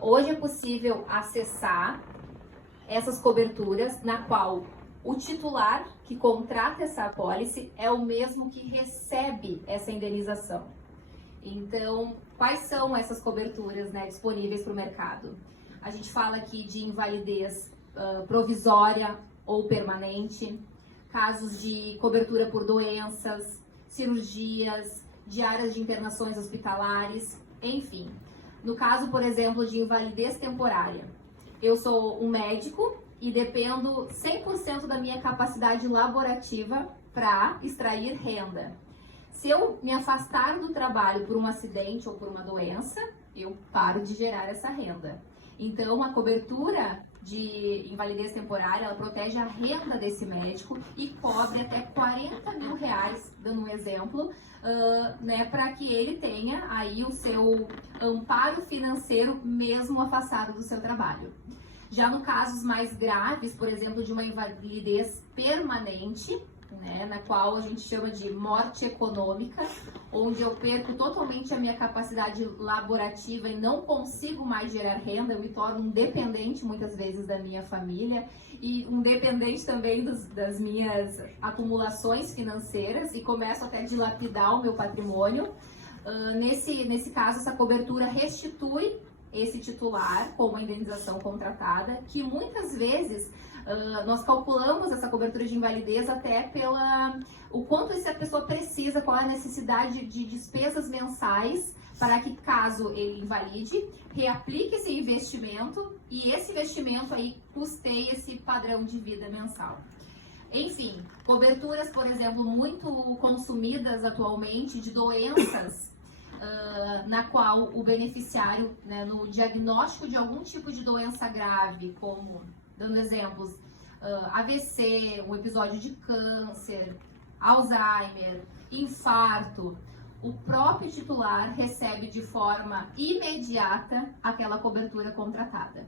hoje é possível acessar essas coberturas na qual o titular que contrata essa apólice é o mesmo que recebe essa indenização. Então, quais são essas coberturas, né, disponíveis para o mercado? A gente fala aqui de invalidez provisória ou permanente, casos de cobertura por doenças, cirurgias, diárias de internações hospitalares, enfim. No caso, por exemplo, de invalidez temporária, eu sou um médico e dependo 100% da minha capacidade laborativa para extrair renda. Se eu me afastar do trabalho por um acidente ou por uma doença, eu paro de gerar essa renda. Então, a cobertura de invalidez temporária, ela protege a renda desse médico e cobre até R$40 mil, dando um exemplo, né, para que ele tenha aí o seu amparo financeiro mesmo afastado do seu trabalho. Já no casos mais graves, por exemplo, de uma invalidez permanente, né, na qual a gente chama de morte econômica, onde eu perco totalmente a minha capacidade laborativa e não consigo mais gerar renda, eu me torno um dependente muitas vezes da minha família e um dependente também das minhas acumulações financeiras e começo até a dilapidar o meu patrimônio. Nesse caso, essa cobertura restitui esse titular com uma indenização contratada, que muitas vezes nós calculamos essa cobertura de invalidez até o quanto essa pessoa precisa, qual é a necessidade de despesas mensais para que, caso ele invalide, reaplique esse investimento e esse investimento aí custeie esse padrão de vida mensal. Enfim, coberturas, por exemplo, muito consumidas atualmente de doenças na qual o beneficiário, né, no diagnóstico de algum tipo de doença grave, como, dando exemplos, AVC, um episódio de câncer, Alzheimer, infarto, o próprio titular recebe de forma imediata aquela cobertura contratada.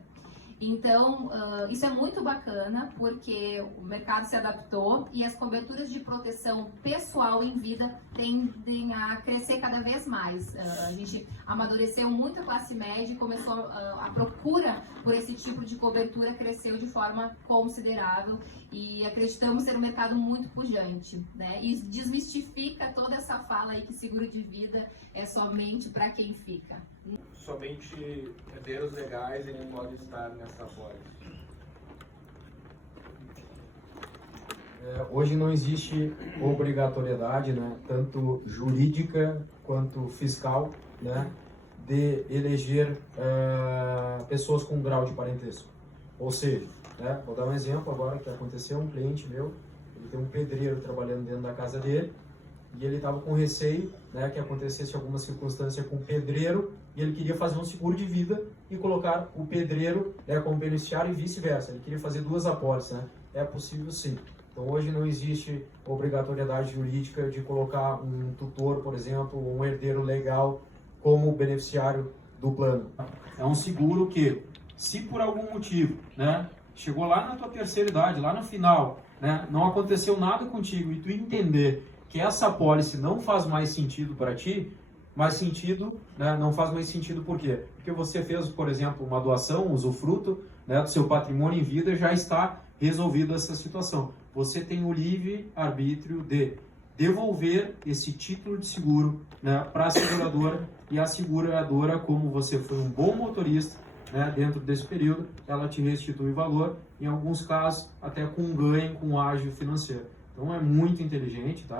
Então, isso é muito bacana porque o mercado se adaptou e as coberturas de proteção pessoal em vida tendem a crescer cada vez mais. A gente amadureceu muito a classe média e começou a procura por esse tipo de cobertura cresceu de forma considerável e acreditamos ser um mercado muito pujante, né? E desmistifica toda essa fala aí que seguro de vida é somente para quem fica. Somente herdeiros legais ele pode estar nessa apólice. Hoje não existe obrigatoriedade, né, tanto jurídica quanto fiscal, né, de eleger pessoas com grau de parentesco. Ou seja, né, vou dar um exemplo agora que aconteceu, um cliente meu, ele tem um pedreiro trabalhando dentro da casa dele e ele estava com receio, né, que acontecesse alguma circunstância com o pedreiro e ele queria fazer um seguro de vida e colocar o pedreiro como beneficiário e vice-versa. Ele queria fazer duas apólices, né? É possível sim. Então hoje não existe obrigatoriedade jurídica de colocar um tutor, por exemplo, ou um herdeiro legal como beneficiário do plano. É um seguro que, se por algum motivo, né, chegou lá na tua terceira idade, lá no final, né, não aconteceu nada contigo e tu entender que essa apólice não faz mais sentido para ti, né, não faz mais sentido por quê? Porque você fez, por exemplo, uma doação, um usufruto, né, do seu patrimônio em vida, já está resolvida essa situação. Você tem o livre arbítrio de devolver esse título de seguro, né, para a seguradora e a seguradora, como você foi um bom motorista, né, dentro desse período, ela te restitui valor, em alguns casos até com ganho, com ágio financeiro. Então é muito inteligente, tá?